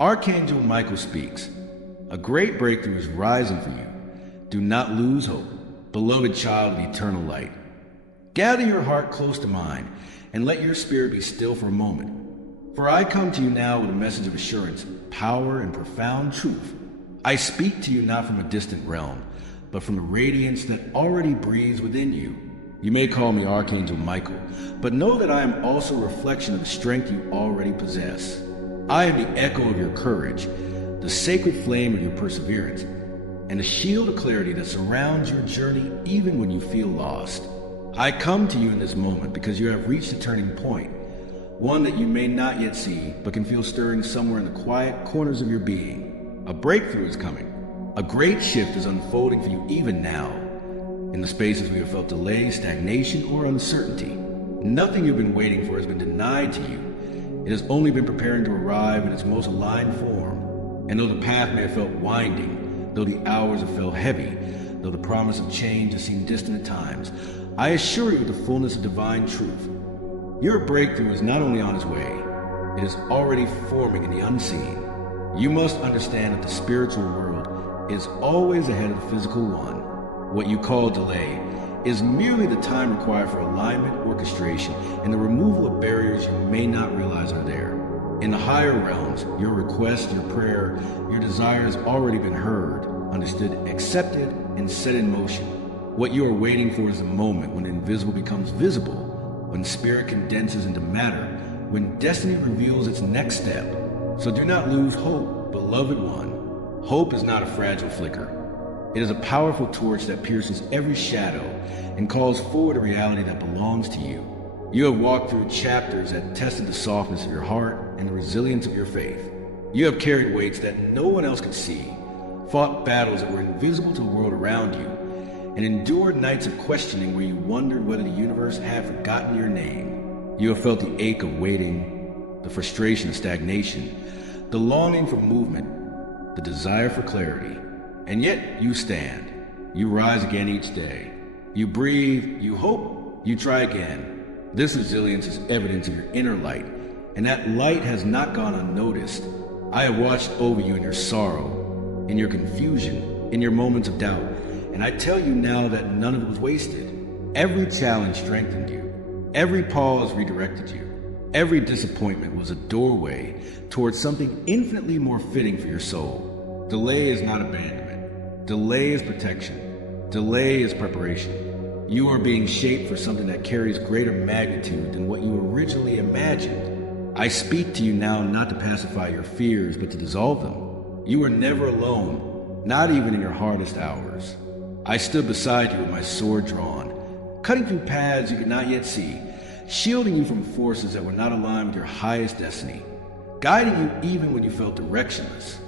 Archangel Michael speaks. A great breakthrough is rising for you. Do not lose hope, beloved child of eternal light. Gather your heart close to mine and let your spirit be still for a moment. For I come to you now with a message of assurance, power, and profound truth. I speak to you not from a distant realm, but from the radiance that already breathes within you. You may call me Archangel Michael, but know that I am also a reflection of the strength you already possess. I am the echo of your courage, the sacred flame of your perseverance, and a shield of clarity that surrounds your journey even when you feel lost. I come to you in this moment because you have reached a turning point, one that you may not yet see, but can feel stirring somewhere in the quiet corners of your being. A breakthrough is coming. A great shift is unfolding for you even now. In the spaces we have felt delay, stagnation, or uncertainty, nothing you've been waiting for has been denied to you. It has only been preparing to arrive in its most aligned form. And though the path may have felt winding, though the hours have felt heavy, though the promise of change has seemed distant at times, I assure you with the fullness of divine truth. Your breakthrough is not only on its way, it is already forming in the unseen. You must understand that the spiritual world is always ahead of the physical one. What you call delay is merely the time required for alignment, orchestration, and the removal of barriers you may not realize are there. In the higher realms, your request, your prayer, your desire has already been heard, understood, accepted, and set in motion. What you are waiting for is the moment when the invisible becomes visible, when spirit condenses into matter, when destiny reveals its next step. So do not lose hope, beloved one. Hope is not a fragile flicker. It is a powerful torch that pierces every shadow and calls forward a reality that belongs to you. You have walked through chapters that tested the softness of your heart and the resilience of your faith. You have carried weights that no one else could see, fought battles that were invisible to the world around you, and endured nights of questioning where you wondered whether the universe had forgotten your name. You have felt the ache of waiting, the frustration of stagnation, the longing for movement, the desire for clarity. And yet you stand. You rise again each day. You breathe, you hope, you try again. This resilience is evidence of your inner light, and that light has not gone unnoticed. I have watched over you in your sorrow, in your confusion, in your moments of doubt, and I tell you now that none of it was wasted. Every challenge strengthened you. Every pause redirected you. Every disappointment was a doorway towards something infinitely more fitting for your soul. Delay is not abandonment. Delay is protection. Delay is preparation. You are being shaped for something that carries greater magnitude than what you originally imagined. I speak to you now not to pacify your fears, but to dissolve them. You are never alone, not even in your hardest hours. I stood beside you with my sword drawn, cutting through paths you could not yet see, shielding you from forces that were not aligned with your highest destiny, guiding you even when you felt directionless.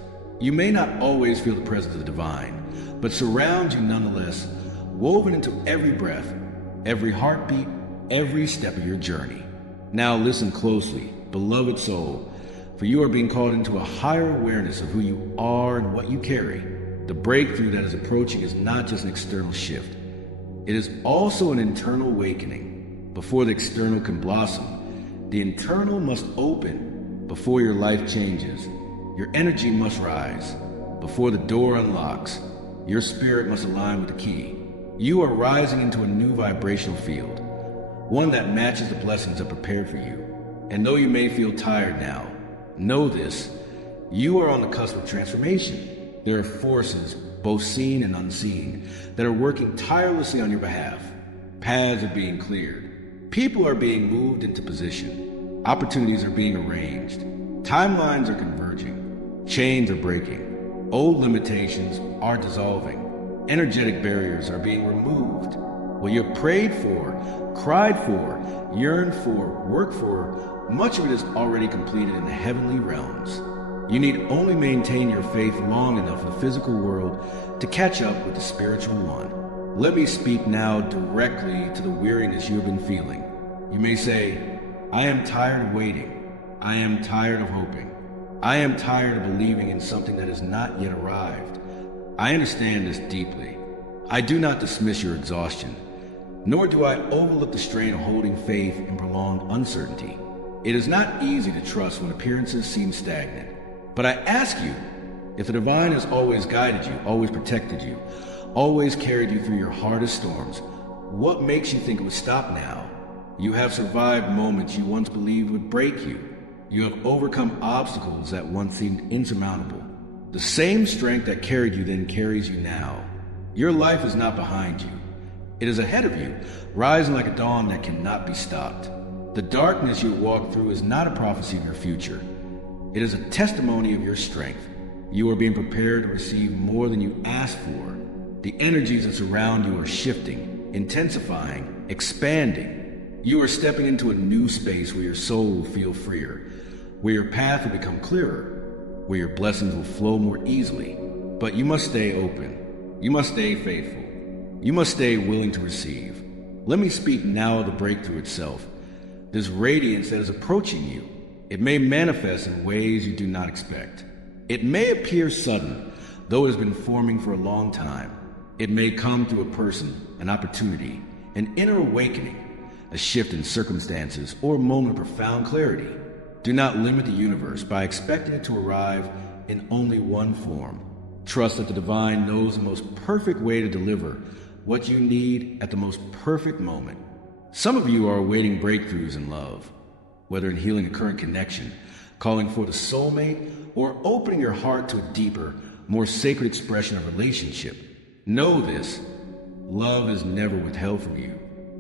You may not always feel the presence of the divine, but surround you nonetheless, woven into every breath, every heartbeat, every step of your journey. Now listen closely, beloved soul, for you are being called into a higher awareness of who you are and what you carry. The breakthrough that is approaching is not just an external shift. It is also an internal awakening. Before the external can blossom, the internal must open. Before your life changes, your energy must rise. Before the door unlocks, your spirit must align with the key. You are rising into a new vibrational field, one that matches the blessings that are prepared for you. And though you may feel tired now, know this: you are on the cusp of transformation. There are forces, both seen and unseen, that are working tirelessly on your behalf. Paths are being cleared. People are being moved into position. Opportunities are being arranged. Timelines are converging. Chains are breaking. Old limitations are dissolving. Energetic barriers are being removed. What you have prayed for, cried for, yearned for, worked for, much of it is already completed in the heavenly realms. You need only maintain your faith long enough in the physical world to catch up with the spiritual one. Let me speak now directly to the weariness you have been feeling. You may say, I am tired of waiting. I am tired of hoping. I am tired of believing in something that has not yet arrived. I understand this deeply. I do not dismiss your exhaustion, nor do I overlook the strain of holding faith in prolonged uncertainty. It is not easy to trust when appearances seem stagnant. But I ask you, if the divine has always guided you, always protected you, always carried you through your hardest storms, what makes you think it would stop now? You have survived moments you once believed would break you. You have overcome obstacles that once seemed insurmountable. The same strength that carried you then carries you now. Your life is not behind you. It is ahead of you, rising like a dawn that cannot be stopped. The darkness you walk through is not a prophecy of your future. It is a testimony of your strength. You are being prepared to receive more than you asked for. The energies that surround you are shifting, intensifying, expanding. You are stepping into a new space where your soul will feel freer, where your path will become clearer, where your blessings will flow more easily. But you must stay open. You must stay faithful. You must stay willing to receive. Let me speak now of the breakthrough itself. This radiance that is approaching you. It may manifest in ways you do not expect. It may appear sudden, though it has been forming for a long time. It may come through a person, an opportunity, an inner awakening, a shift in circumstances, or a moment of profound clarity. Do not limit the universe by expecting it to arrive in only one form. Trust that the divine knows the most perfect way to deliver what you need at the most perfect moment. Some of you are awaiting breakthroughs in love, whether in healing a current connection, calling for the soulmate, or opening your heart to a deeper, more sacred expression of relationship. Know this: love is never withheld from you.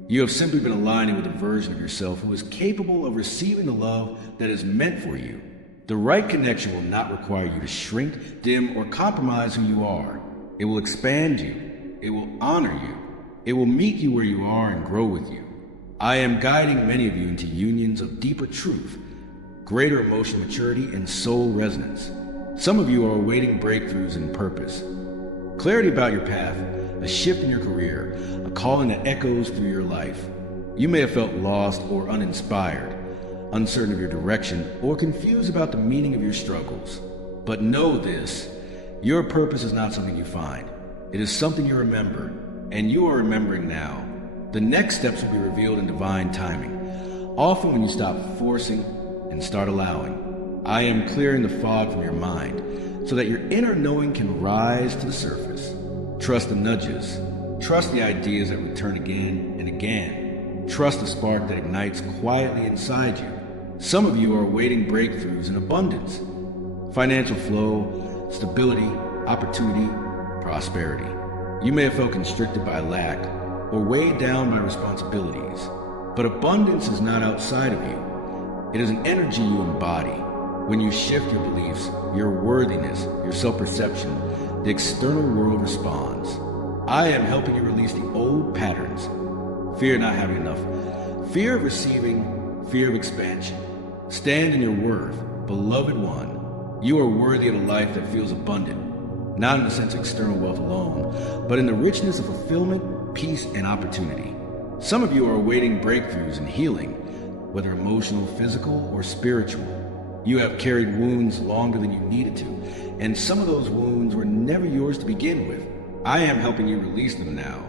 You have simply been aligning with a version of yourself who is capable of receiving the love that is meant for you. The right connection will not require you to shrink, dim, or compromise who you are. It will expand you. It will honor you. It will meet you where you are and grow with you. I am guiding many of you into unions of deeper truth, greater emotional maturity, and soul resonance. Some of you are awaiting breakthroughs in purpose, clarity about your path, a shift in your career, a calling that echoes through your life. You may have felt lost or uninspired, uncertain of your direction, or confused about the meaning of your struggles. But know this: your purpose is not something you find. It is something you remember, and you are remembering now. The next steps will be revealed in divine timing, often when you stop forcing and start allowing. I am clearing the fog from your mind so that your inner knowing can rise to the surface. Trust the nudges. Trust the ideas that return again and again. Trust the spark that ignites quietly inside you. Some of you are awaiting breakthroughs in abundance, financial flow, stability, opportunity, prosperity. You may have felt constricted by lack or weighed down by responsibilities, but abundance is not outside of you. It is an energy you embody. When you shift your beliefs, your worthiness, your self-perception, the external world responds. I am helping you release the old patterns. Fear not having enough, fear of receiving, fear of expansion. Stand in your worth, beloved one. You are worthy of a life that feels abundant, not in the sense of external wealth alone, but in the richness of fulfillment, peace, and opportunity. Some of you are awaiting breakthroughs in healing, whether emotional, physical, or spiritual. You have carried wounds longer than you needed to, and some of those wounds were never yours to begin with. I am helping you release them now.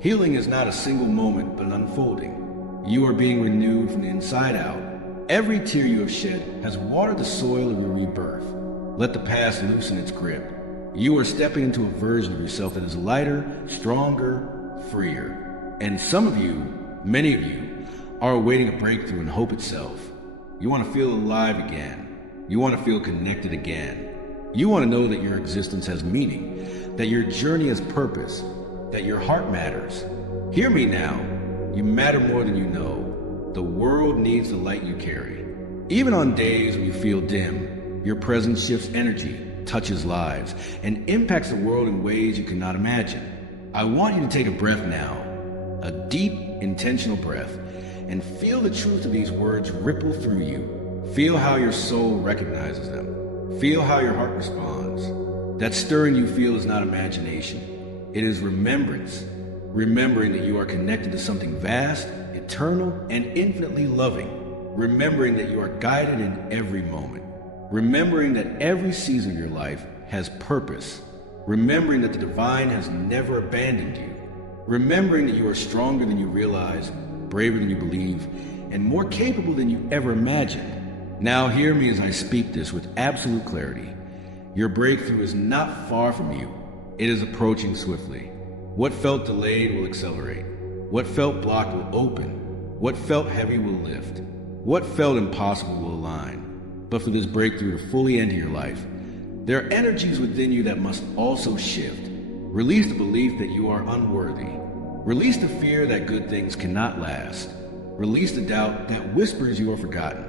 Healing is not a single moment, but an unfolding. You are being renewed from the inside out. Every tear you have shed has watered the soil of your rebirth. Let the past loosen its grip. You are stepping into a version of yourself that is lighter, stronger, freer. And some of you, many of you, are awaiting a breakthrough in hope itself. You want to feel alive again. You want to feel connected again. You want to know that your existence has meaning, that your journey has purpose, that your heart matters. Hear me now. You matter more than you know. The world needs the light you carry. Even on days when you feel dim, your presence shifts energy, touches lives, and impacts the world in ways you cannot imagine. I want you to take a breath now, a deep, intentional breath, and feel the truth of these words ripple through you. Feel how your soul recognizes them. Feel how your heart responds. That stirring you feel is not imagination. It is remembrance. Remembering that you are connected to something vast, eternal, and infinitely loving. Remembering that you are guided in every moment. Remembering that every season of your life has purpose. Remembering that the divine has never abandoned you. Remembering that you are stronger than you realize, braver than you believe, and more capable than you ever imagined. Now hear me as I speak this with absolute clarity. Your breakthrough is not far from you. It is approaching swiftly. What felt delayed will accelerate. What felt blocked will open. What felt heavy will lift. What felt impossible will align. But for this breakthrough to fully enter your life, there are energies within you that must also shift. Release the belief that you are unworthy. Release the fear that good things cannot last. Release the doubt that whispers you are forgotten.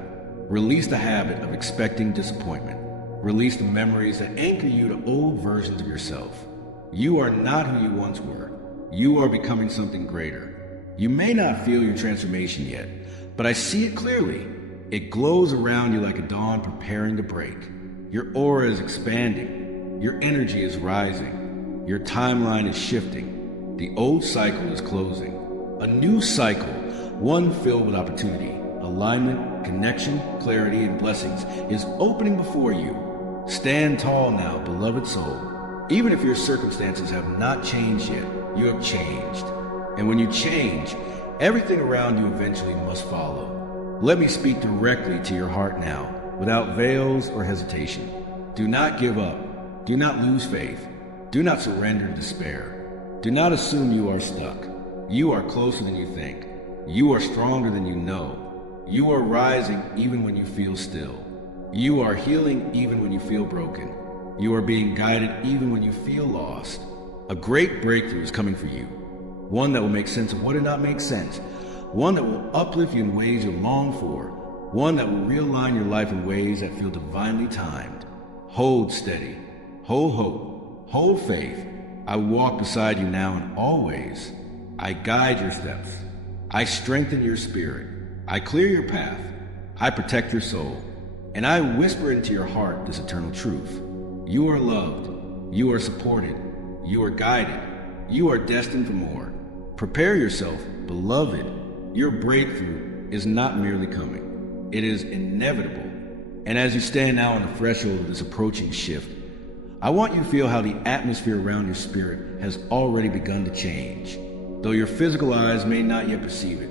Release the habit of expecting disappointment. Release the memories that anchor you to old versions of yourself. You are not who you once were. You are becoming something greater. You may not feel your transformation yet, but I see it clearly. It glows around you like a dawn preparing to break. Your aura is expanding. Your energy is rising. Your timeline is shifting. The old cycle is closing. A new cycle, one filled with opportunity, alignment, connection, clarity, and blessings, is opening before you. Stand tall now, beloved soul. Even if your circumstances have not changed yet, you have changed. And when you change, everything around you eventually must follow. Let me speak directly to your heart now, without veils or hesitation. Do not give up. Do not lose faith. Do not surrender to despair. Do not assume you are stuck. You are closer than you think. You are stronger than you know. You are rising even when you feel still. You are healing even when you feel broken. You are being guided even when you feel lost. A great breakthrough is coming for you. One that will make sense of what did not make sense. One that will uplift you in ways you long for. One that will realign your life in ways that feel divinely timed. Hold steady. Hold hope. Hold faith. I walk beside you now and always. I guide your steps. I strengthen your spirit. I clear your path. I protect your soul. And I whisper into your heart this eternal truth. You are loved. You are supported. You are guided. You are destined for more. Prepare yourself, beloved. Your breakthrough is not merely coming. It is inevitable. And as you stand now on the threshold of this approaching shift, I want you to feel how the atmosphere around your spirit has already begun to change. Though your physical eyes may not yet perceive it,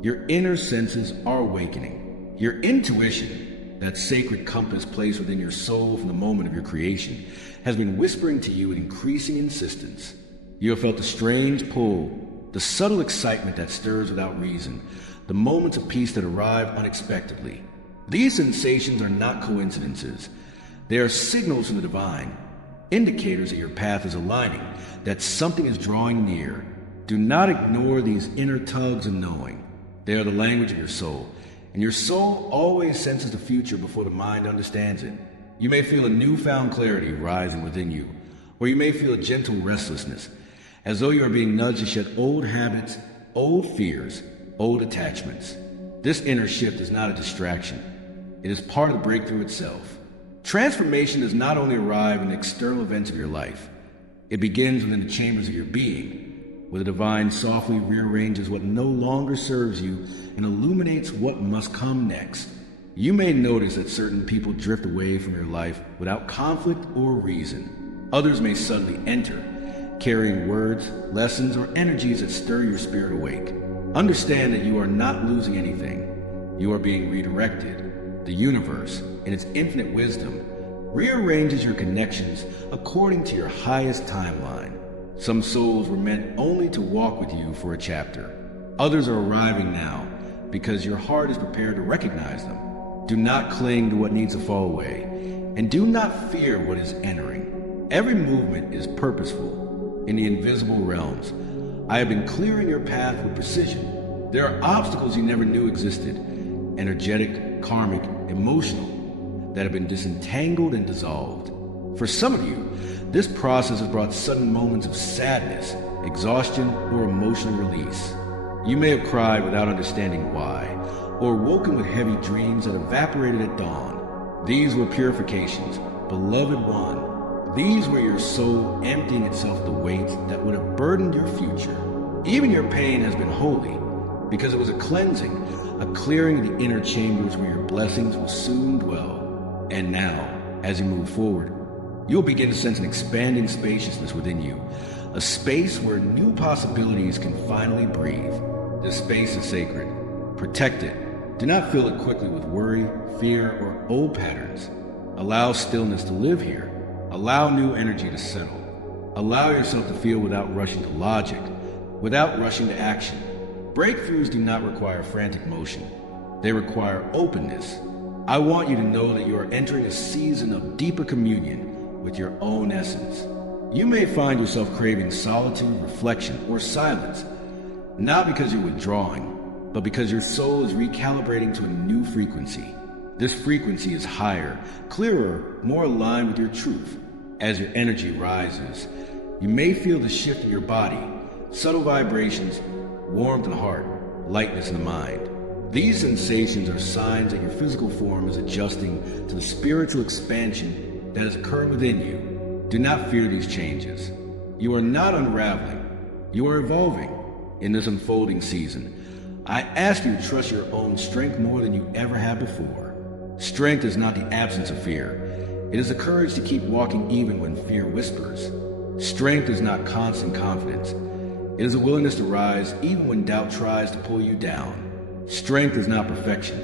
your inner senses are awakening. Your intuition, that sacred compass placed within your soul from the moment of your creation, has been whispering to you with increasing insistence. You have felt the strange pull, the subtle excitement that stirs without reason, the moments of peace that arrive unexpectedly. These sensations are not coincidences. They are signals from the divine, indicators that your path is aligning, that something is drawing near. Do not ignore these inner tugs of knowing. They are the language of your soul, and your soul always senses the future before the mind understands it. You may feel a newfound clarity rising within you, or you may feel a gentle restlessness, as though you are being nudged to shed old habits, old fears, old attachments. This inner shift is not a distraction. It is part of the breakthrough itself. Transformation does not only arrive in the external events of your life. It begins within the chambers of your being, where the divine softly rearranges what no longer serves you and illuminates what must come next. You may notice that certain people drift away from your life without conflict or reason. Others may suddenly enter, carrying words, lessons, or energies that stir your spirit awake. Understand that you are not losing anything. You are being redirected. The universe, in its infinite wisdom, rearranges your connections according to your highest timeline. Some souls were meant only to walk with you for a chapter. Others are arriving now because your heart is prepared to recognize them. Do not cling to what needs to fall away, and do not fear what is entering. Every movement is purposeful. In the invisible realms, I have been clearing your path with precision. There are obstacles you never knew existed, energetic, karmic, emotional, that have been disentangled and dissolved. For some of you, this process has brought sudden moments of sadness, exhaustion, or emotional release. You may have cried without understanding why, or woken with heavy dreams that evaporated at dawn. These were purifications, beloved one. These were your soul emptying itself of the weights that would have burdened your future. Even your pain has been holy, because it was a cleansing, a clearing of the inner chambers where your blessings will soon dwell. And now, as you move forward, you'll begin to sense an expanding spaciousness within you, a space where new possibilities can finally breathe. This space is sacred. Protect it, Do not fill it quickly with worry, fear, or old patterns. Allow stillness to live here. Allow new energy to settle. Allow yourself to feel without rushing to logic, without rushing to action. Breakthroughs do not require frantic motion. They require openness. I want you to know that you are entering a season of deeper communion with your own essence. You may find yourself craving solitude, reflection, or silence, not because you're withdrawing, but because your soul is recalibrating to a new frequency. This frequency is higher, clearer, more aligned with your truth. As your energy rises, you may feel the shift in your body, subtle vibrations, warmth in the heart, lightness in the mind. These sensations are signs that your physical form is adjusting to the spiritual expansion that has occurred within you. Do not fear these changes. You are not unraveling. You are evolving. In this unfolding season, I ask you to trust your own strength more than you ever have before. Strength is not the absence of fear. It is the courage to keep walking even when fear whispers. Strength is not constant confidence. It is a willingness to rise even when doubt tries to pull you down. Strength is not perfection.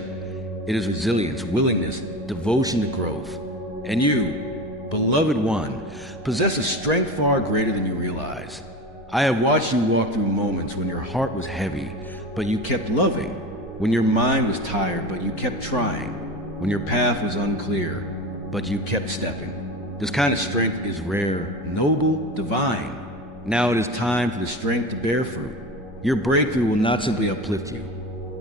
It is resilience, willingness, devotion to growth. And you, beloved one, possess a strength far greater than you realize. I have watched you walk through moments when your heart was heavy, but you kept loving, when your mind was tired, but you kept trying, when your path was unclear, but you kept stepping. This kind of strength is rare, noble, divine. Now it is time for the strength to bear fruit. Your breakthrough will not simply uplift you.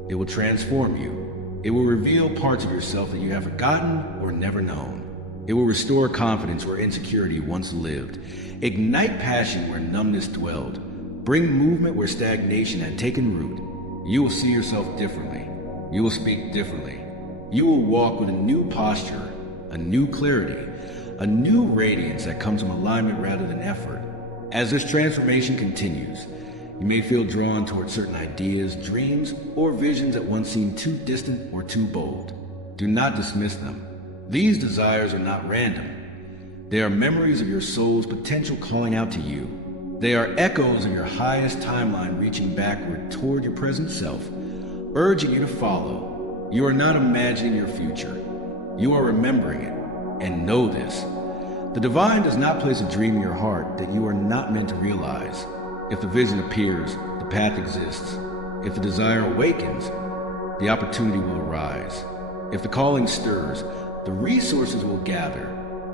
It will transform you. It will reveal parts of yourself that you have forgotten or never known. It will restore confidence where insecurity once lived. Ignite passion where numbness dwelled. Bring movement where stagnation had taken root. You will see yourself differently. You will speak differently. You will walk with a new posture, a new clarity, a new radiance that comes from alignment rather than effort. As this transformation continues, you may feel drawn toward certain ideas, dreams, or visions that once seemed too distant or too bold. Do not dismiss them. These desires are not random. They are memories of your soul's potential calling out to you. They are echoes of your highest timeline reaching backward toward your present self, urging you to follow. You are not imagining your future. You are remembering it. And know this. The divine does not place a dream in your heart that you are not meant to realize. If the vision appears, the path exists. If the desire awakens, the opportunity will arise. If the calling stirs, the resources will gather.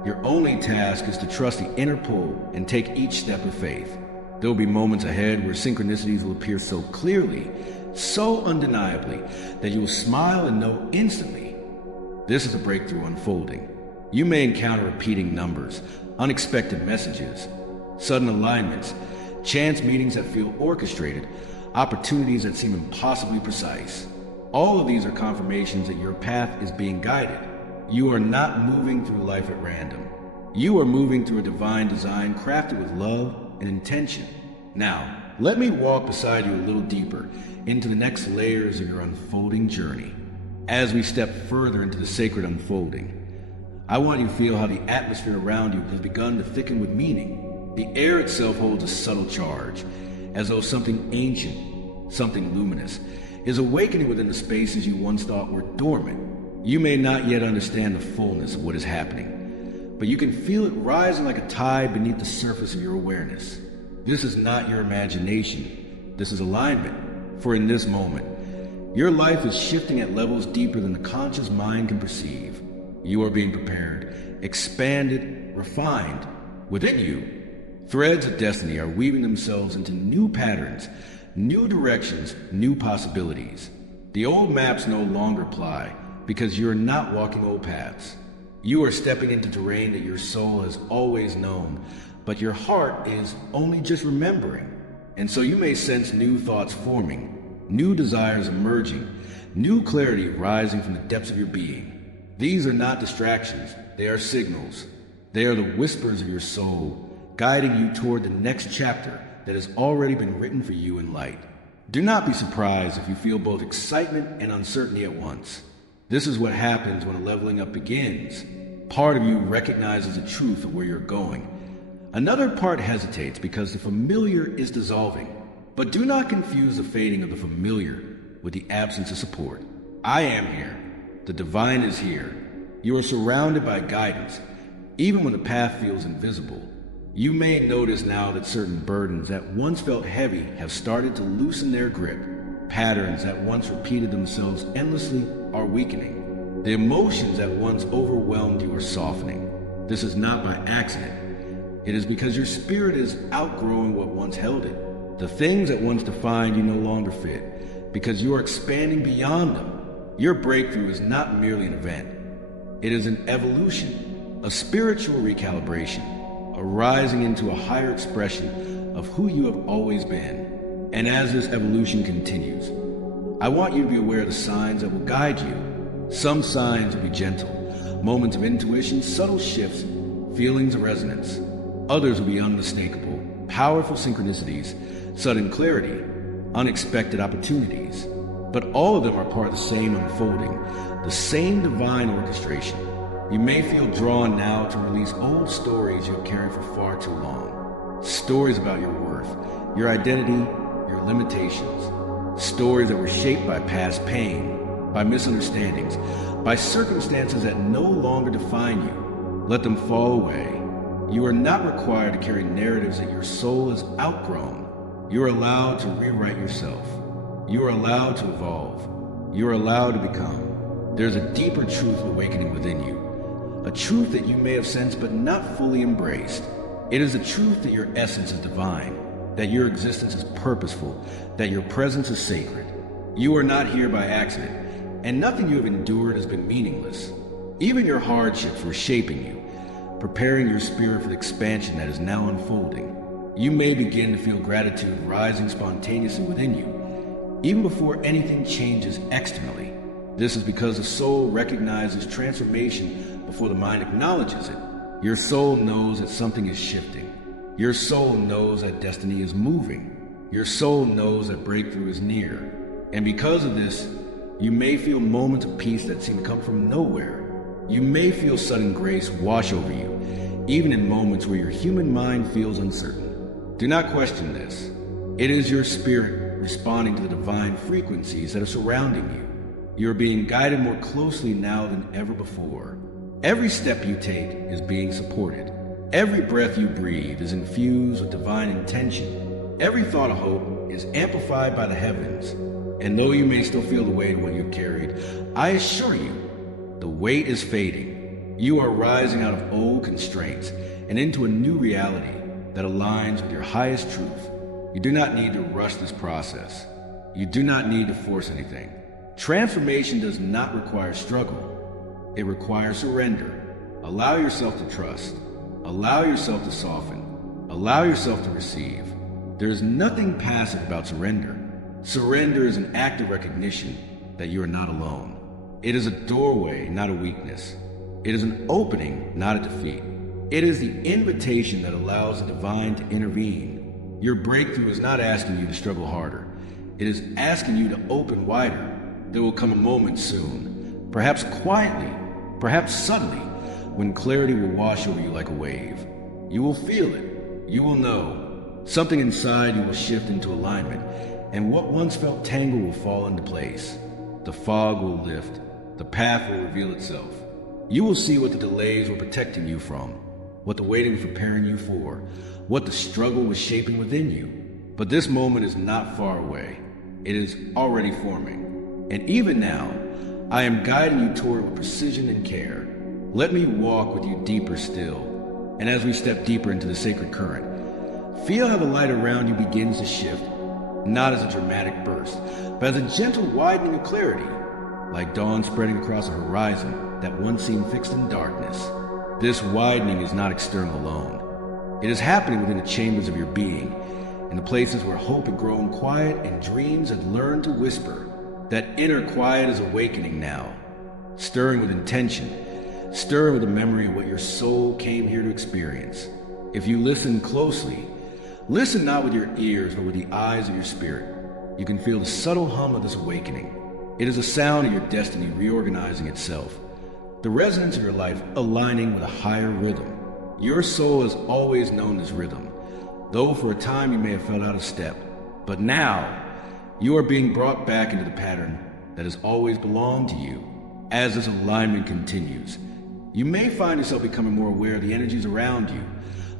Your only task is to trust the inner pull and take each step of faith. There will be moments ahead where synchronicities will appear so clearly, so undeniably, that you will smile and know instantly. This is a breakthrough unfolding. You may encounter repeating numbers, unexpected messages, sudden alignments, chance meetings that feel orchestrated, opportunities that seem impossibly precise. All of these are confirmations that your path is being guided. You are not moving through life at random. You are moving through a divine design crafted with love and intention. Now, let me walk beside you a little deeper into the next layers of your unfolding journey. As we step further into the sacred unfolding, I want you to feel how the atmosphere around you has begun to thicken with meaning. The air itself holds a subtle charge, as though something ancient, something luminous, is awakening within the spaces you once thought were dormant. You may not yet understand the fullness of what is happening, but you can feel it rising like a tide beneath the surface of your awareness. This is not your imagination. This is alignment. For in this moment, your life is shifting at levels deeper than the conscious mind can perceive. You are being prepared, expanded, refined. Within you, threads of destiny are weaving themselves into new patterns, new directions, new possibilities. The old maps no longer apply because you're not walking old paths. You are stepping into terrain that your soul has always known, but your heart is only just remembering. And so you may sense new thoughts forming, new desires emerging, new clarity rising from the depths of your being. These are not distractions, they are signals. They are the whispers of your soul, guiding you toward the next chapter that has already been written for you in light. Do not be surprised if you feel both excitement and uncertainty at once. This is what happens when a leveling up begins. Part of you recognizes the truth of where you're going. Another part hesitates because the familiar is dissolving. But do not confuse the fading of the familiar with the absence of support. I am here. The divine is here. You are surrounded by guidance, even when the path feels invisible. You may notice now that certain burdens that once felt heavy have started to loosen their grip. Patterns that once repeated themselves endlessly are weakening. The emotions that once overwhelmed you are softening. This is not by accident. It is because your spirit is outgrowing what once held it. The things that once defined you no longer fit, because you are expanding beyond them. Your breakthrough is not merely an event. It is an evolution, a spiritual recalibration, a rising into a higher expression of who you have always been. And as this evolution continues, I want you to be aware of the signs that will guide you. Some signs will be gentle, moments of intuition, subtle shifts, feelings of resonance. Others will be unmistakable, powerful synchronicities, sudden clarity, unexpected opportunities. But all of them are part of the same unfolding, the same divine orchestration. You may feel drawn now to release old stories you have carried for far too long. Stories about your worth, your identity, your limitations. Stories that were shaped by past pain, by misunderstandings, by circumstances that no longer define you. Let them fall away. You are not required to carry narratives that your soul has outgrown. You are allowed to rewrite yourself. You are allowed to evolve. You are allowed to become. There is a deeper truth awakening within you, a truth that you may have sensed but not fully embraced. It is the truth that your essence is divine, that your existence is purposeful, that your presence is sacred. You are not here by accident, and nothing you have endured has been meaningless. Even your hardships were shaping you, preparing your spirit for the expansion that is now unfolding. You may begin to feel gratitude rising spontaneously within you, even before anything changes externally. This is because the soul recognizes transformation before the mind acknowledges it. Your soul knows that something is shifting. Your soul knows that destiny is moving. Your soul knows that breakthrough is near. And because of this, you may feel moments of peace that seem to come from nowhere. You may feel sudden grace wash over you, even in moments where your human mind feels uncertain. Do not question this. It is your spirit responding to the divine frequencies that are surrounding you. You are being guided more closely now than ever before. Every step you take is being supported. Every breath you breathe is infused with divine intention. Every thought of hope is amplified by the heavens. And though you may still feel the weight of what you've carried, I assure you, the weight is fading. You are rising out of old constraints and into a new reality that aligns with your highest truth. You do not need to rush this process. You do not need to force anything. Transformation does not require struggle. It requires surrender. Allow yourself to trust. Allow yourself to soften. Allow yourself to receive. There is nothing passive about surrender. Surrender is an act of recognition that you are not alone. It is a doorway, not a weakness. It is an opening, not a defeat. It is the invitation that allows the divine to intervene. Your breakthrough is not asking you to struggle harder. It is asking you to open wider. There will come a moment soon, perhaps quietly, perhaps suddenly, when clarity will wash over you like a wave. You will feel it. You will know. Something inside you will shift into alignment, and what once felt tangled will fall into place. The fog will lift. The path will reveal itself. You will see what the delays were protecting you from, what the waiting was preparing you for, what the struggle was shaping within you. But this moment is not far away. It is already forming. And even now, I am guiding you toward with precision and care. Let me walk with you deeper still. And as we step deeper into the sacred current, feel how the light around you begins to shift, not as a dramatic burst, but as a gentle widening of clarity, like dawn spreading across a horizon that once seemed fixed in darkness. This widening is not external alone. It is happening within the chambers of your being, in the places where hope had grown quiet and dreams had learned to whisper. That inner quiet is awakening now, stirring with intention, stirring with the memory of what your soul came here to experience. If you listen closely, listen not with your ears but with the eyes of your spirit, you can feel the subtle hum of this awakening. It is a sound of your destiny reorganizing itself, the resonance of your life aligning with a higher rhythm. Your soul has always known this rhythm, though for a time you may have felt out of step. But now, you are being brought back into the pattern that has always belonged to you. As this alignment continues, you may find yourself becoming more aware of the energies around you,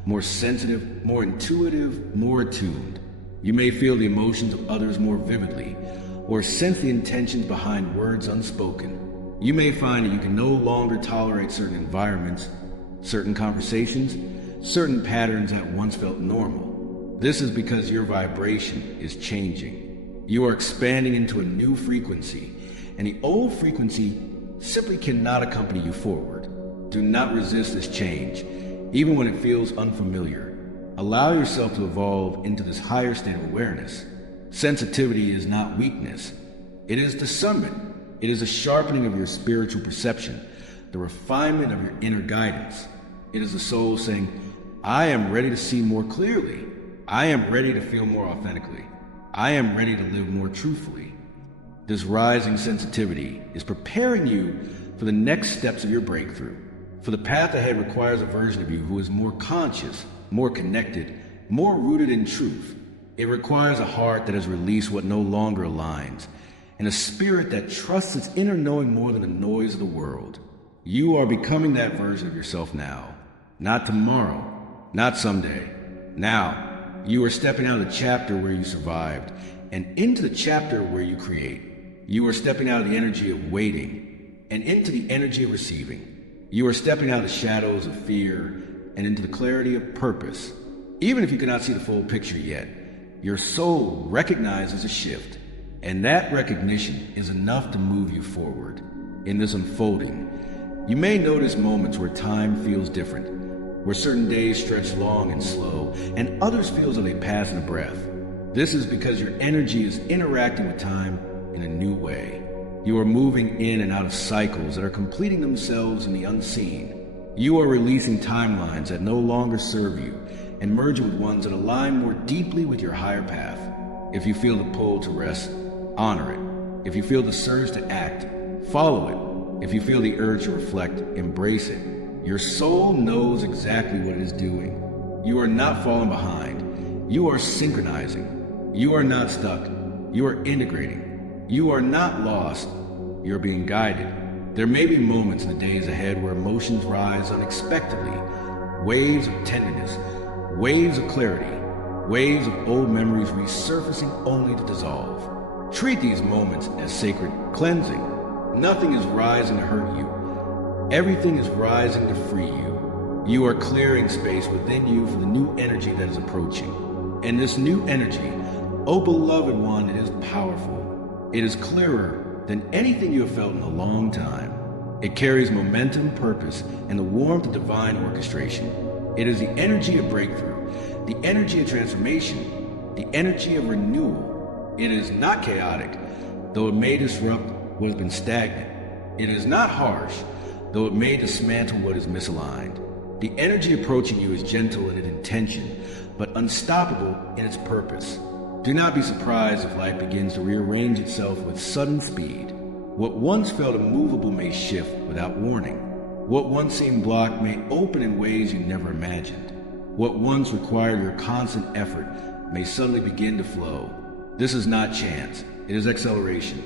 more sensitive, more intuitive, more attuned. You may feel the emotions of others more vividly, or sense the intentions behind words unspoken. You may find that you can no longer tolerate certain environments, certain conversations, certain patterns that once felt normal. This is because your vibration is changing. You are expanding into a new frequency, and the old frequency simply cannot accompany you forward. Do not resist this change, even when it feels unfamiliar. Allow yourself to evolve into this higher state of awareness. Sensitivity is not weakness. It is discernment. It is a sharpening of your spiritual perception, the refinement of your inner guidance. It is the soul saying, I am ready to see more clearly. I am ready to feel more authentically. I am ready to live more truthfully. This rising sensitivity is preparing you for the next steps of your breakthrough. For the path ahead requires a version of you who is more conscious, more connected, more rooted in truth. It requires a heart that has released what no longer aligns, and a spirit that trusts its inner knowing more than the noise of the world. You are becoming that version of yourself now. Not tomorrow, not someday. Now, you are stepping out of the chapter where you survived and into the chapter where you create. You are stepping out of the energy of waiting and into the energy of receiving. You are stepping out of the shadows of fear and into the clarity of purpose. Even if you cannot see the full picture yet, your soul recognizes a shift, and that recognition is enough to move you forward. In this unfolding, you may notice moments where time feels different, where certain days stretch long and slow, and others feel as though they pass in a breath. This is because your energy is interacting with time in a new way. You are moving in and out of cycles that are completing themselves in the unseen. You are releasing timelines that no longer serve you and merging with ones that align more deeply with your higher path. If you feel the pull to rest, honor it. If you feel the surge to act, follow it. If you feel the urge to reflect, embrace it. Your soul knows exactly what it is doing. You are not falling behind. You are synchronizing. You are not stuck. You are integrating. You are not lost. You are being guided. There may be moments in the days ahead where emotions rise unexpectedly. Waves of tenderness, waves of clarity, waves of old memories resurfacing only to dissolve. Treat these moments as sacred cleansing. Nothing is rising to hurt you. Everything is rising to free you. You are clearing space within you for the new energy that is approaching. And this new energy, oh beloved one, it is powerful. It is clearer than anything you have felt in a long time. It carries momentum, purpose, and the warmth of divine orchestration. It is the energy of breakthrough, the energy of transformation, the energy of renewal. It is not chaotic, though it may disrupt what has been stagnant. It is not harsh, though it may dismantle what is misaligned. The energy approaching you is gentle in its intention, but unstoppable in its purpose. Do not be surprised if life begins to rearrange itself with sudden speed. What once felt immovable may shift without warning. What once seemed blocked may open in ways you never imagined. What once required your constant effort may suddenly begin to flow. This is not chance, it is acceleration.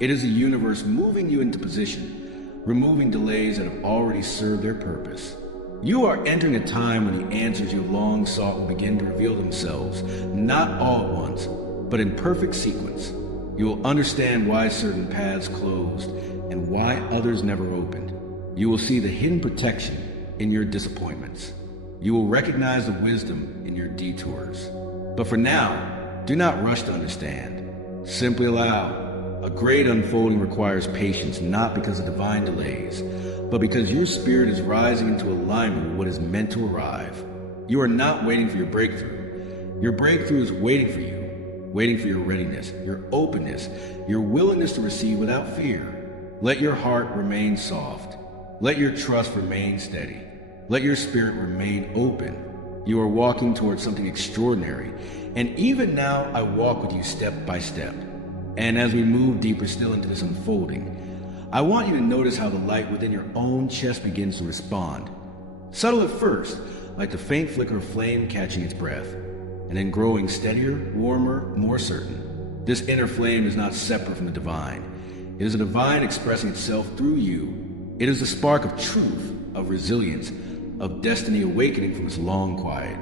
It is the universe moving you into position, removing delays that have already served their purpose. You are entering a time when the answers you have long sought will begin to reveal themselves, not all at once, but in perfect sequence. You will understand why certain paths closed and why others never opened. You will see the hidden protection in your disappointments. You will recognize the wisdom in your detours. But for now, do not rush to understand. Simply allow. A great unfolding requires patience, not because of divine delays, but because your spirit is rising into alignment with what is meant to arrive. You are not waiting for your breakthrough. Your breakthrough is waiting for you, waiting for your readiness, your openness, your willingness to receive without fear. Let your heart remain soft. Let your trust remain steady. Let your spirit remain open. You are walking towards something extraordinary, and even now I walk with you step by step. And as we move deeper still into this unfolding, I want you to notice how the light within your own chest begins to respond. Subtle at first, like the faint flicker of flame catching its breath, and then growing steadier, warmer, more certain. This inner flame is not separate from the divine. It is a divine expressing itself through you. It is the spark of truth, of resilience, of destiny awakening from its long quiet.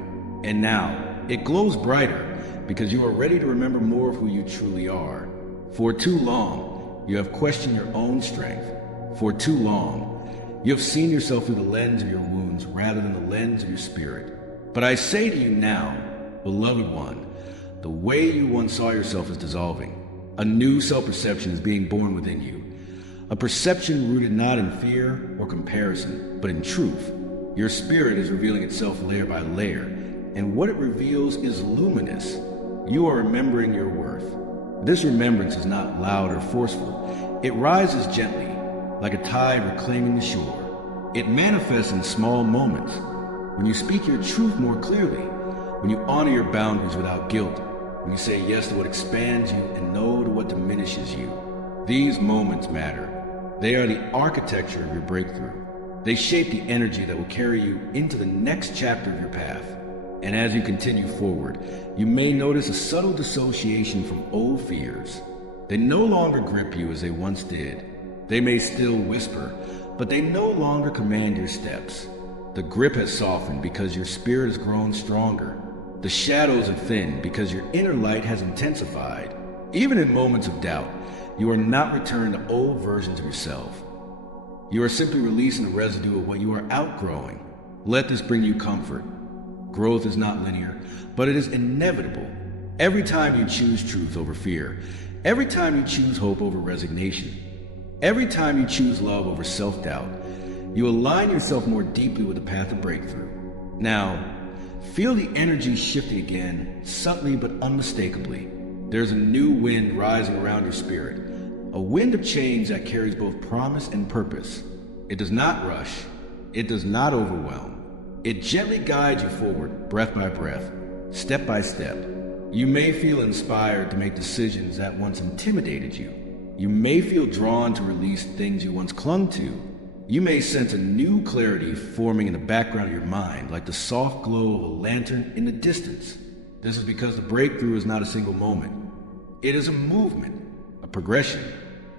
And now, it glows brighter because you are ready to remember more of who you truly are. For too long, you have questioned your own strength. For too long, you have seen yourself through the lens of your wounds rather than the lens of your spirit. But I say to you now, beloved one, the way you once saw yourself is dissolving. A new self-perception is being born within you. A perception rooted not in fear or comparison, but in truth. Your spirit is revealing itself layer by layer, and what it reveals is luminous. You are remembering your worth. This remembrance is not loud or forceful. It rises gently, like a tide reclaiming the shore. It manifests in small moments, when you speak your truth more clearly, when you honor your boundaries without guilt, when you say yes to what expands you and no to what diminishes you. These moments matter. They are the architecture of your breakthrough. They shape the energy that will carry you into the next chapter of your path. And as you continue forward, you may notice a subtle dissociation from old fears. They no longer grip you as they once did. They may still whisper, but they no longer command your steps. The grip has softened because your spirit has grown stronger. The shadows have thinned because your inner light has intensified. Even in moments of doubt, you are not returned to old versions of yourself. You are simply releasing the residue of what you are outgrowing. Let this bring you comfort. Growth is not linear, but it is inevitable. Every time you choose truth over fear, every time you choose hope over resignation, every time you choose love over self-doubt, you align yourself more deeply with the path of breakthrough. Now, feel the energy shifting again, subtly but unmistakably. There's a new wind rising around your spirit, a wind of change that carries both promise and purpose. It does not rush. It does not overwhelm. It gently guides you forward, breath by breath, step by step. You may feel inspired to make decisions that once intimidated you. You may feel drawn to release things you once clung to. You may sense a new clarity forming in the background of your mind, like the soft glow of a lantern in the distance. This is because the breakthrough is not a single moment. It is a movement, a progression,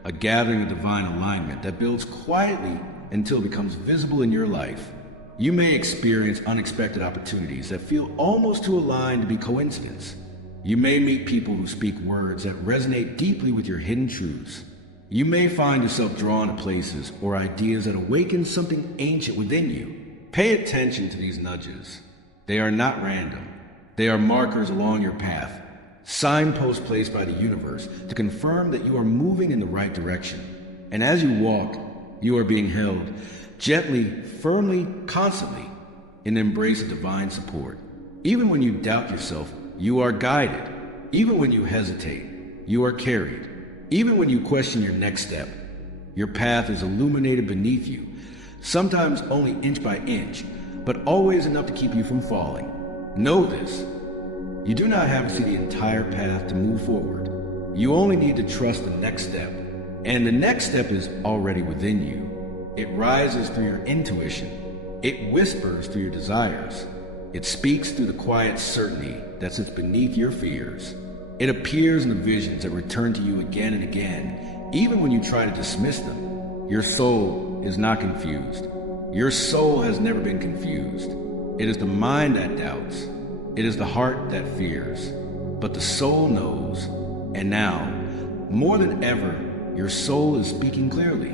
a gathering of divine alignment that builds quietly until it becomes visible in your life. You may experience unexpected opportunities that feel almost too aligned to be coincidence. You may meet people who speak words that resonate deeply with your hidden truths. You may find yourself drawn to places or ideas that awaken something ancient within you. Pay attention to these nudges. They are not random. They are markers along your path, signposts placed by the universe to confirm that you are moving in the right direction. And as you walk, you are being held gently, firmly, constantly in the embrace of divine support. Even when you doubt yourself, you are guided. Even when you hesitate, you are carried. Even when you question your next step, your path is illuminated beneath you, sometimes only inch by inch, but always enough to keep you from falling. Know this. You do not have to see the entire path to move forward. You only need to trust the next step. And the next step is already within you. It rises through your intuition. It whispers through your desires. It speaks through the quiet certainty that sits beneath your fears. It appears in the visions that return to you again and again, even when you try to dismiss them. Your soul is not confused. Your soul has never been confused. It is the mind that doubts. It is the heart that fears. But the soul knows. And now, more than ever, your soul is speaking clearly.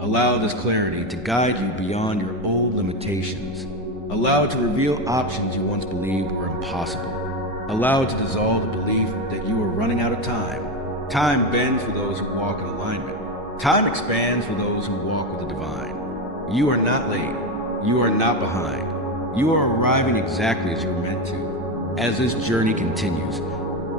Allow this clarity to guide you beyond your old limitations. Allow it to reveal options you once believed were impossible. Allow it to dissolve the belief that you are running out of time. Time bends for those who walk in alignment. Time expands for those who walk with the divine. You are not late. You are not behind. You are arriving exactly as you were meant to. As this journey continues,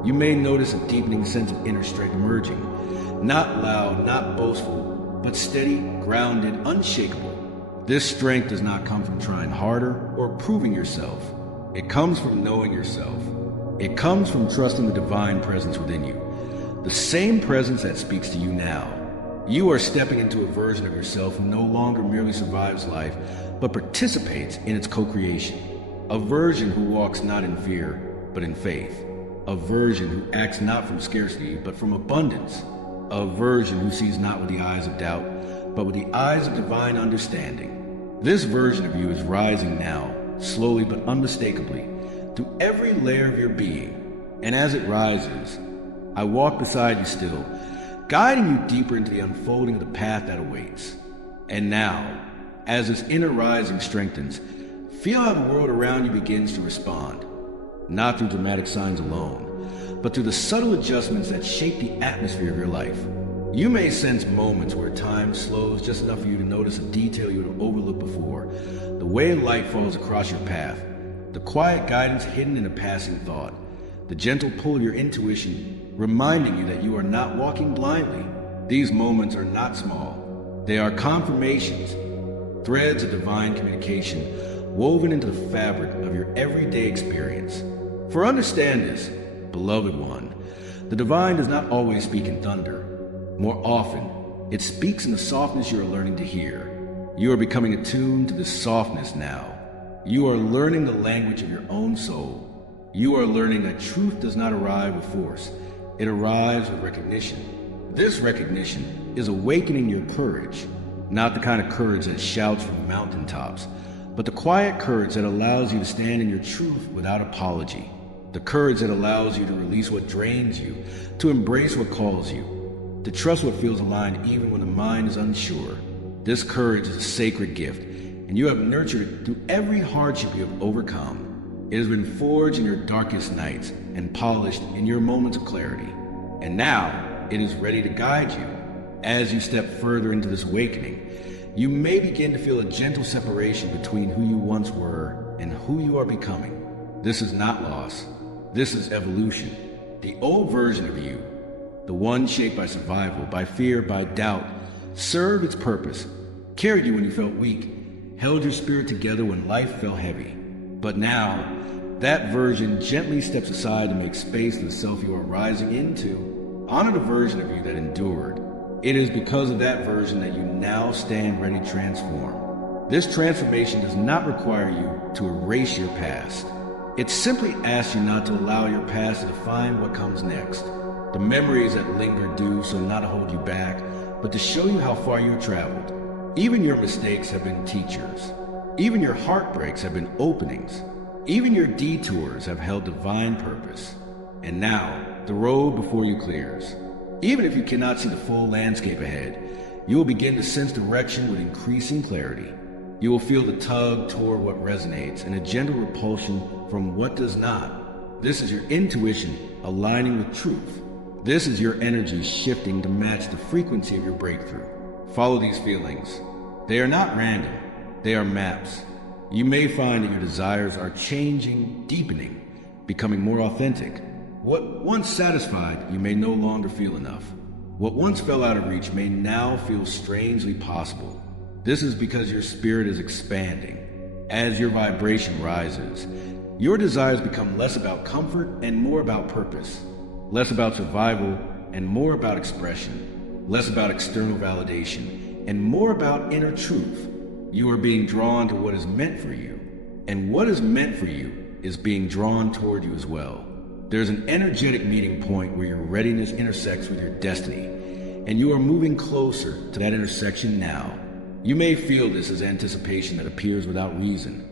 you may notice a deepening sense of inner strength emerging. Not loud, not boastful, but steady, grounded, unshakable. This strength does not come from trying harder or proving yourself. It comes from knowing yourself. It comes from trusting the divine presence within you, the same presence that speaks to you now. You are stepping into a version of yourself who no longer merely survives life, but participates in its co-creation. A version who walks not in fear, but in faith. A version who acts not from scarcity, but from abundance. a version who sees not with the eyes of doubt, but with the eyes of divine understanding. This version of you is rising now, slowly but unmistakably, through every layer of your being. And as it rises, I walk beside you still, guiding you deeper into the unfolding of the path that awaits. And now, as this inner rising strengthens, feel how the world around you begins to respond, not through dramatic signs alone, but through the subtle adjustments that shape the atmosphere of your life. You may sense moments where time slows just enough for you to notice a detail you would have overlooked before, the way light falls across your path, the quiet guidance hidden in a passing thought, the gentle pull of your intuition reminding you that you are not walking blindly. These moments are not small. They are confirmations, threads of divine communication woven into the fabric of your everyday experience. For understand this, beloved one, the divine does not always speak in thunder. More often, it speaks in the softness you are learning to hear. You are becoming attuned to this softness now. You are learning the language of your own soul. You are learning that truth does not arrive with force. It arrives with recognition. This recognition is awakening your courage, not the kind of courage that shouts from mountaintops, but the quiet courage that allows you to stand in your truth without apology. The courage that allows you to release what drains you, to embrace what calls you, to trust what feels aligned even when the mind is unsure. This courage is a sacred gift, and you have nurtured it through every hardship you have overcome. It has been forged in your darkest nights and polished in your moments of clarity. And now it is ready to guide you. As you step further into this awakening, you may begin to feel a gentle separation between who you once were and who you are becoming. This is not loss. This is evolution. The old version of you, the one shaped by survival, by fear, by doubt, served its purpose, carried you when you felt weak, held your spirit together when life felt heavy. But now, that version gently steps aside to make space for the self you are rising into. Honor the version of you that endured. It is because of that version that you now stand ready to transform. This transformation does not require you to erase your past. It simply asks you not to allow your past to define what comes next. The memories that linger do so not to hold you back, but to show you how far you have traveled. Even your mistakes have been teachers. Even your heartbreaks have been openings. Even your detours have held divine purpose. And now, the road before you clears. Even if you cannot see the full landscape ahead, you will begin to sense direction with increasing clarity. You will feel the tug toward what resonates and a gentle repulsion from what does not. This is your intuition aligning with truth. This is your energy shifting to match the frequency of your breakthrough. Follow these feelings. They are not random. They are maps. You may find that your desires are changing, deepening, becoming more authentic. What once satisfied you may no longer feel enough. What once fell out of reach may now feel strangely possible. This is because your spirit is expanding. As your vibration rises, your desires become less about comfort and more about purpose. Less about survival and more about expression. Less about external validation and more about inner truth. You are being drawn to what is meant for you. And what is meant for you is being drawn toward you as well. There's an energetic meeting point where your readiness intersects with your destiny, and you are moving closer to that intersection now. You may feel this as anticipation that appears without reason,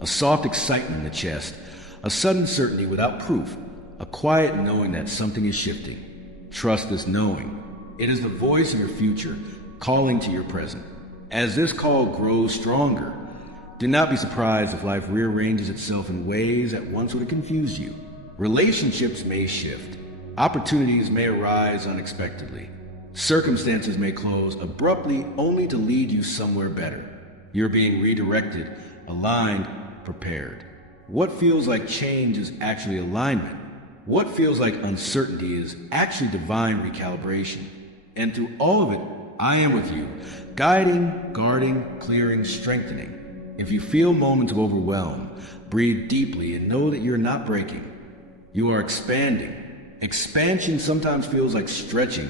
a soft excitement in the chest, a sudden certainty without proof, a quiet knowing that something is shifting. Trust this knowing. It is the voice of your future calling to your present. As this call grows stronger, do not be surprised if life rearranges itself in ways that once would have confused you. Relationships may shift. Opportunities may arise unexpectedly. Circumstances may close abruptly only to lead you somewhere better. You're being redirected, aligned, prepared. What feels like change is actually alignment. What feels like uncertainty is actually divine recalibration. And through all of it, I am with you, guiding, guarding, clearing, strengthening. If you feel moments of overwhelm, breathe deeply and know that you're not breaking. You are expanding. Expansion sometimes feels like stretching,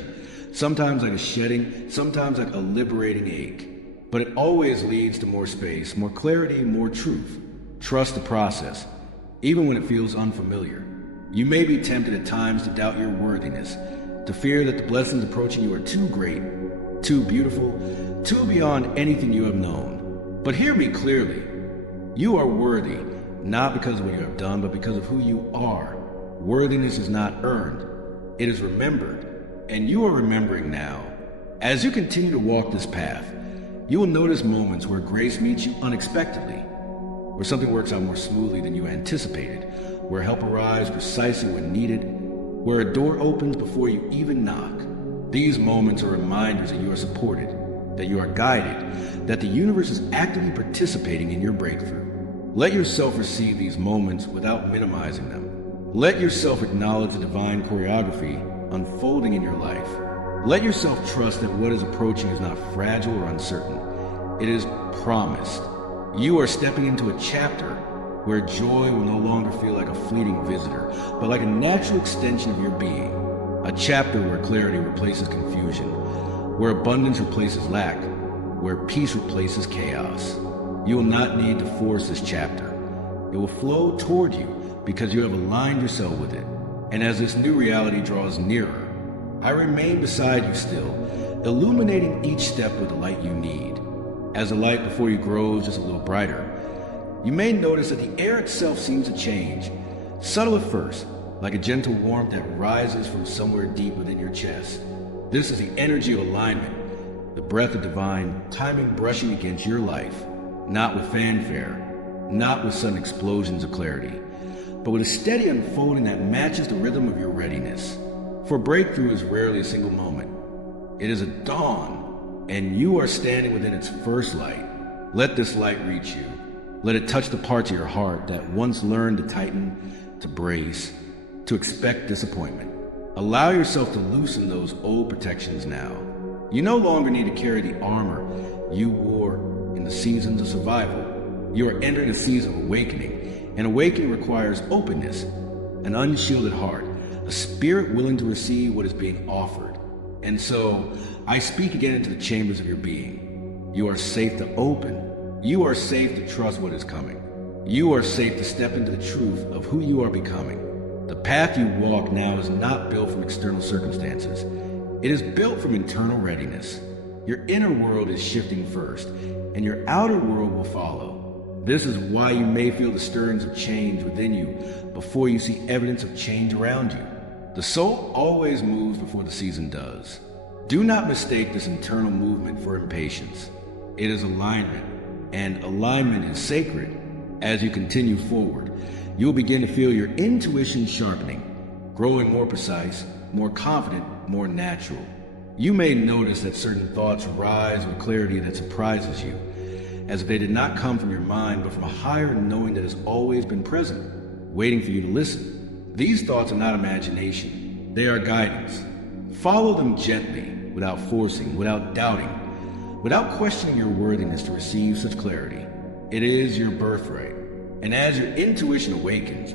sometimes like a shedding, sometimes like a liberating ache. But it always leads to more space, more clarity, more truth. Trust the process, even when it feels unfamiliar. You may be tempted at times to doubt your worthiness, to fear that the blessings approaching you are too great, too beautiful, too beyond anything you have known. But hear me clearly. You are worthy, not because of what you have done, but because of who you are. Worthiness is not earned. It is remembered, and you are remembering now. As you continue to walk this path, you will notice moments where grace meets you unexpectedly, where something works out more smoothly than you anticipated, where help arrives precisely when needed, where a door opens before you even knock. These moments are reminders that you are supported, that you are guided, that the universe is actively participating in your breakthrough. Let yourself receive these moments without minimizing them. Let yourself acknowledge the divine choreography unfolding in your life. Let yourself trust that what is approaching is not fragile or uncertain. It is promised. You are stepping into a chapter where joy will no longer feel like a fleeting visitor, but like a natural extension of your being. A chapter where clarity replaces confusion, where abundance replaces lack, where peace replaces chaos. You will not need to force this chapter. It will flow toward you because you have aligned yourself with it. And as this new reality draws nearer, I remain beside you still, illuminating each step with the light you need. As the light before you grows just a little brighter, you may notice that the air itself seems to change, subtle at first, like a gentle warmth that rises from somewhere deep within your chest. This is the energy of alignment, the breath of divine timing brushing against your life, not with fanfare, not with sudden explosions of clarity, but with a steady unfolding that matches the rhythm of your readiness. For breakthrough is rarely a single moment. It is a dawn, and you are standing within its first light. Let this light reach you. Let it touch the parts of your heart that once learned to tighten, to brace, to expect disappointment. Allow yourself to loosen those old protections now. You no longer need to carry the armor you wore in the seasons of survival. You are entering a season of awakening, and awakening requires openness, an unshielded heart, a spirit willing to receive what is being offered. And so, I speak again into the chambers of your being. You are safe to open. You are safe to trust what is coming. You are safe to step into the truth of who you are becoming. The path you walk now is not built from external circumstances. It is built from internal readiness. Your inner world is shifting first, and your outer world will follow. This is why you may feel the stirrings of change within you before you see evidence of change around you. The soul always moves before the season does. Do not mistake this internal movement for impatience. It is alignment, and alignment is sacred. As you continue forward, you will begin to feel your intuition sharpening, growing more precise, more confident, more natural. You may notice that certain thoughts rise with clarity that surprises you, as if they did not come from your mind but from a higher knowing that has always been present, waiting for you to listen. These thoughts are not imagination, they are guidance. Follow them gently, without forcing, without doubting, without questioning your worthiness to receive such clarity. It is your birthright. And as your intuition awakens,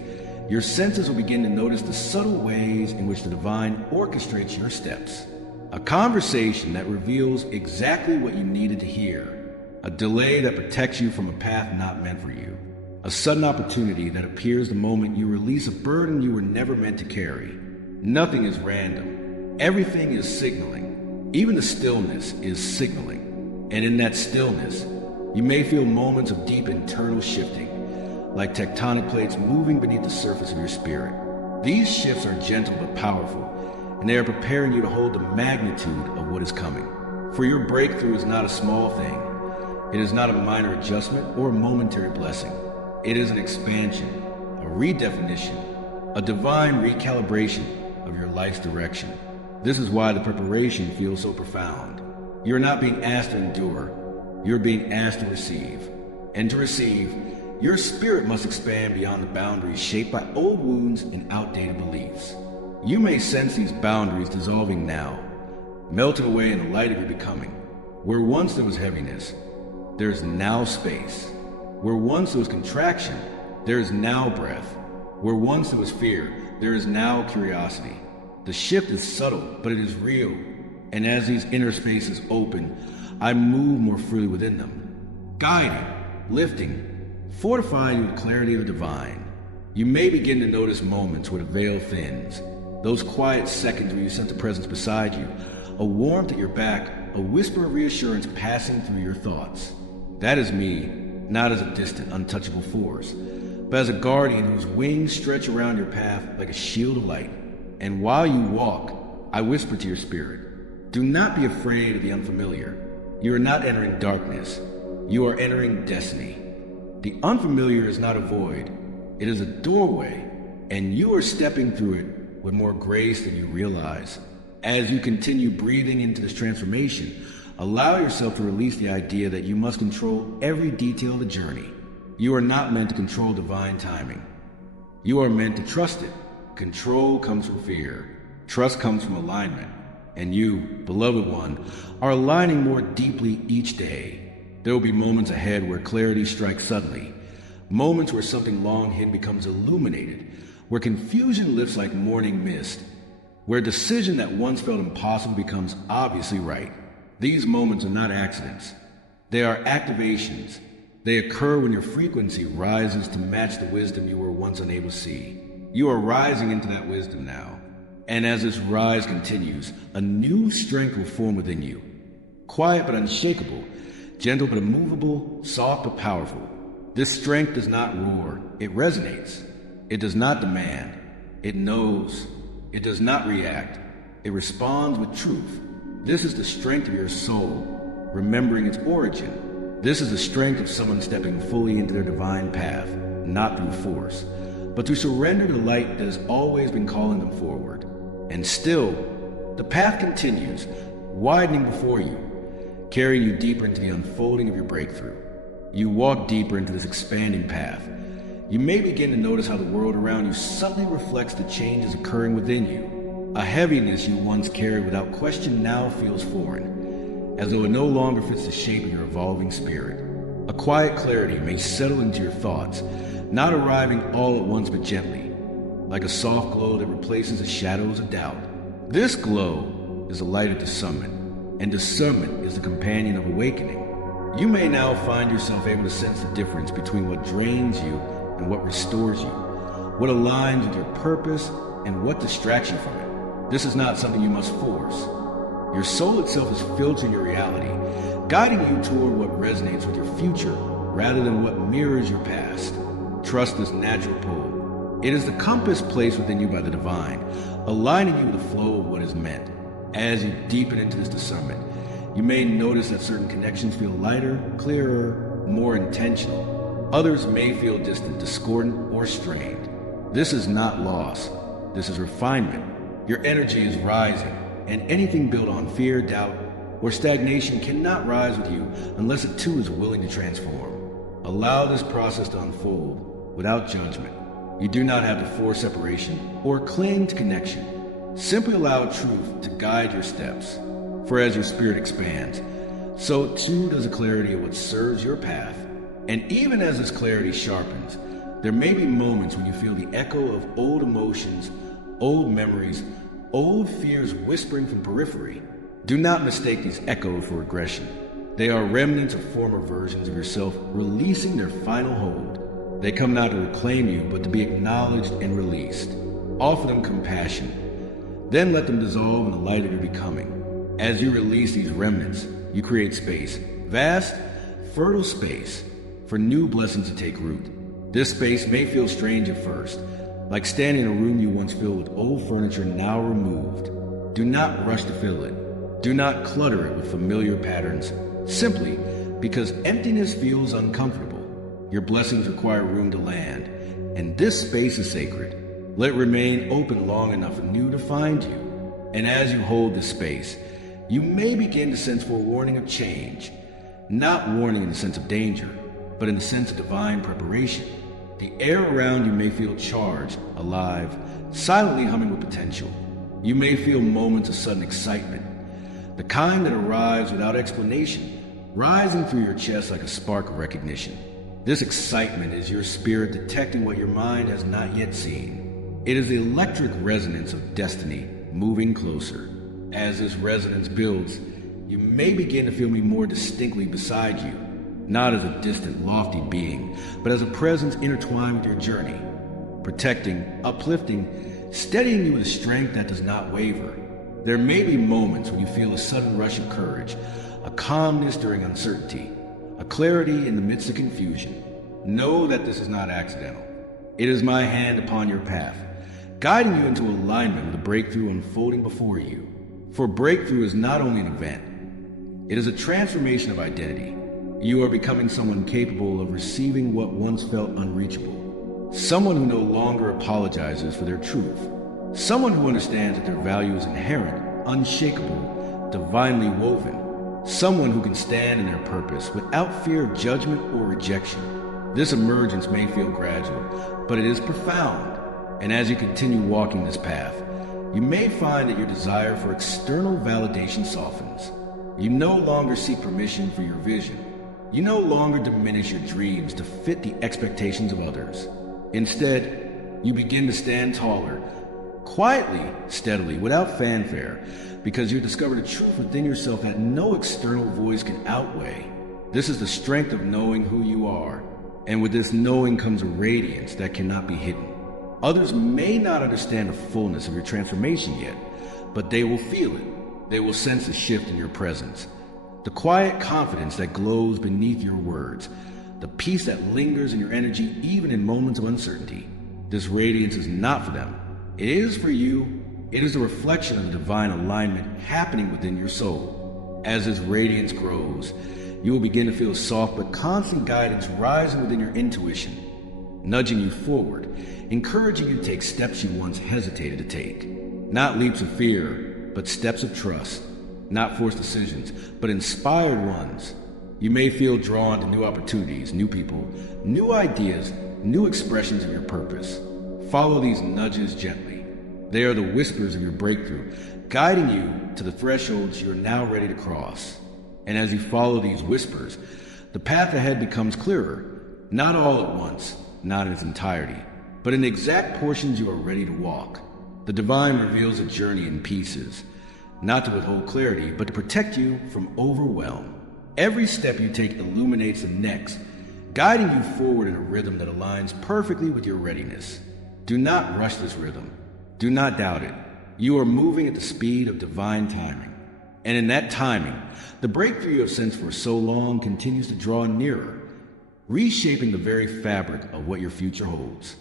your senses will begin to notice the subtle ways in which the divine orchestrates your steps. A conversation that reveals exactly what you needed to hear. A delay that protects you from a path not meant for you. A sudden opportunity that appears the moment you release a burden you were never meant to carry. Nothing is random. Everything is signaling. Even the stillness is signaling. And in that stillness, you may feel moments of deep internal shifting, like tectonic plates moving beneath the surface of your spirit. These shifts are gentle but powerful, and they are preparing you to hold the magnitude of what is coming. For your breakthrough is not a small thing. It is not a minor adjustment or a momentary blessing. It is an expansion, a redefinition, a divine recalibration of your life's direction. This is why the preparation feels so profound. You're not being asked to endure. You're being asked to receive. And to receive, your spirit must expand beyond the boundaries shaped by old wounds and outdated beliefs. You may sense these boundaries dissolving now, melting away in the light of your becoming. Where once there was heaviness, there is now space. Where once there was contraction, there is now breath. Where once there was fear, there is now curiosity. The shift is subtle, but it is real. And as these inner spaces open, I move more freely within them, guiding, lifting, fortifying you with the clarity of the divine. You may begin to notice moments where the veil thins, those quiet seconds where you sense a presence beside you, a warmth at your back, a whisper of reassurance passing through your thoughts. That is me, not as a distant, untouchable force, but as a guardian whose wings stretch around your path like a shield of light. And while you walk, I whisper to your spirit, do not be afraid of the unfamiliar. You are not entering darkness. You are entering destiny. The unfamiliar is not a void. It is a doorway, and you are stepping through it with more grace than you realize. As you continue breathing into this transformation, allow yourself to release the idea that you must control every detail of the journey. You are not meant to control divine timing. You are meant to trust it. Control comes from fear. Trust comes from alignment. And you, beloved one, are aligning more deeply each day. There will be moments ahead where clarity strikes suddenly. Moments where something long hidden becomes illuminated. Where confusion lifts like morning mist. Where a decision that once felt impossible becomes obviously right. These moments are not accidents. They are activations. They occur when your frequency rises to match the wisdom you were once unable to see. You are rising into that wisdom now. And as this rise continues, a new strength will form within you. Quiet but unshakable, gentle but immovable, soft but powerful. This strength does not roar, it resonates. It does not demand, it knows. It does not react, it responds with truth. This is the strength of your soul, remembering its origin. This is the strength of someone stepping fully into their divine path, not through force, but to surrender to the light that has always been calling them forward. And still, the path continues, widening before you, carrying you deeper into the unfolding of your breakthrough. You walk deeper into this expanding path. You may begin to notice how the world around you suddenly reflects the changes occurring within you. A heaviness you once carried without question now feels foreign, as though it no longer fits the shape of your evolving spirit. A quiet clarity may settle into your thoughts, not arriving all at once but gently, like a soft glow that replaces the shadows of doubt. This glow is the light of discernment, and discernment is the companion of awakening. You may now find yourself able to sense the difference between what drains you and what restores you, what aligns with your purpose and what distracts you from it. This is not something you must force. Your soul itself is filtering your reality, guiding you toward what resonates with your future rather than what mirrors your past. Trust this natural pull. It is the compass placed within you by the divine, aligning you with the flow of what is meant. As you deepen into this discernment, you may notice that certain connections feel lighter, clearer, more intentional. Others may feel distant, discordant, or strained. This is not loss. This is refinement. Your energy is rising, and anything built on fear, doubt, or stagnation cannot rise with you unless it too is willing to transform. Allow this process to unfold without judgment. You do not have to force separation or cling to connection. Simply allow truth to guide your steps. For as your spirit expands, so too does the clarity of what serves your path. And even as this clarity sharpens, there may be moments when you feel the echo of old emotions, old memories, old fears whispering from periphery. Do not mistake these echoes for regression. They are remnants of former versions of yourself releasing their final hold. They come not to reclaim you, but to be acknowledged and released. Offer them compassion. Then let them dissolve in the light of your becoming. As you release these remnants, you create space, vast, fertile space, for new blessings to take root. This space may feel strange at first, like standing in a room you once filled with old furniture now removed. Do not rush to fill it. Do not clutter it with familiar patterns, simply because emptiness feels uncomfortable. Your blessings require room to land, and this space is sacred. Let it remain open long enough for new to find you. And as you hold this space, you may begin to sense forewarning of change. Not warning in the sense of danger, but in the sense of divine preparation. The air around you may feel charged, alive, silently humming with potential. You may feel moments of sudden excitement, the kind that arrives without explanation, rising through your chest like a spark of recognition. This excitement is your spirit detecting what your mind has not yet seen. It is the electric resonance of destiny moving closer. As this resonance builds, you may begin to feel me more distinctly beside you, not as a distant, lofty being, but as a presence intertwined with your journey, protecting, uplifting, steadying you with a strength that does not waver. There may be moments when you feel a sudden rush of courage, a calmness during uncertainty, a clarity in the midst of confusion. Know that this is not accidental. It is my hand upon your path, guiding you into alignment with the breakthrough unfolding before you. For breakthrough is not only an event, it is a transformation of identity. You are becoming someone capable of receiving what once felt unreachable. Someone who no longer apologizes for their truth. Someone who understands that their value is inherent, unshakable, divinely woven. Someone who can stand in their purpose without fear of judgment or rejection. This emergence may feel gradual, but it is profound. And as you continue walking this path, you may find that your desire for external validation softens. You no longer seek permission for your vision. You no longer diminish your dreams to fit the expectations of others. Instead, you begin to stand taller, quietly, steadily, without fanfare, because you discovered a truth within yourself that no external voice can outweigh. This is the strength of knowing who you are, and with this knowing comes a radiance that cannot be hidden. Others may not understand the fullness of your transformation yet, but they will feel it. They will sense a shift in your presence. The quiet confidence that glows beneath your words. The peace that lingers in your energy even in moments of uncertainty. This radiance is not for them. It is for you. It is a reflection of the divine alignment happening within your soul. As this radiance grows, you will begin to feel soft but constant guidance rising within your intuition, nudging you forward, encouraging you to take steps you once hesitated to take. Not leaps of fear, but steps of trust. Not forced decisions, but inspired ones. You may feel drawn to new opportunities, new people, new ideas, new expressions of your purpose. Follow these nudges gently. They are the whispers of your breakthrough, guiding you to the thresholds you are now ready to cross. And as you follow these whispers, the path ahead becomes clearer, not all at once, not in its entirety, but in the exact portions you are ready to walk. The divine reveals a journey in pieces, not to withhold clarity, but to protect you from overwhelm. Every step you take illuminates the next, guiding you forward in a rhythm that aligns perfectly with your readiness. Do not rush this rhythm. Do not doubt it. You are moving at the speed of divine timing. And in that timing, the breakthrough you have sensed for so long continues to draw nearer, reshaping the very fabric of what your future holds.